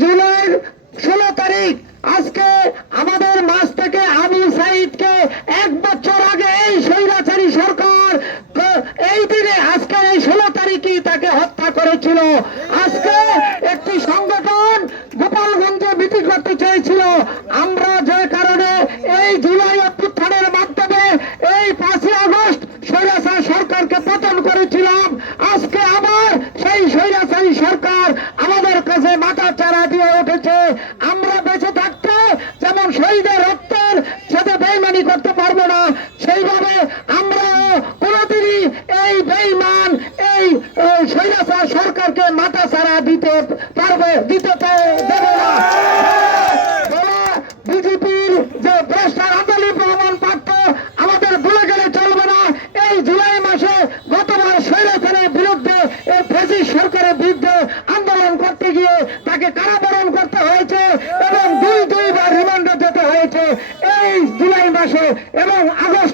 জুলাই 16 তারিখ আজকে আমাদের মাঝ থেকে আবুল সাইদকে 1 বছর আগে এই স্বৈরাচারী সরকার এই দিনে আজকে এই 16 তারিখই তাকে হত্যা করেছিল। আজকে একটি সংগঠন গোপালগঞ্জে মিটিং করতে চেয়েছিল। আমরা যে কারণে এই জুলাই অভ্যুত্থানের মাধ্যমে এই 5ই আগস্ট স্বৈরাচার সরকারকে পতন করেছিলাম, আজকে আবার সেই স্বৈরাচারী সরকার আমাদের কাছে মাথা চারা দিয়ে উঠেছে। আমরা বেঁচে থাকতে যেমন শহীদের রক্তের সাথে বেইমানি করতে পারবো না, সেইভাবে আমরা কোনোদিনই এই বেইমান এই স্বৈরাচার সরকারকে মাথা চারা দিতে দেব না। বিজেপির যে ভ্রষ্টার আদালি প্রমাণ পাত্র আমাদের ভুলে গেলে চলবে না। এই জুলাই মাসে গতবার স্বৈরাচারের বিরুদ্ধে এই ফ্যাসিস্ট সরকারের বিরুদ্ধে আন্দোলন করতে গিয়ে তাকে কারাবরণ করতে হয়েছে এবং দুইবার রিমান্ডে যেতে হয়েছে এই জুলাই মাসে এবং আগস্ট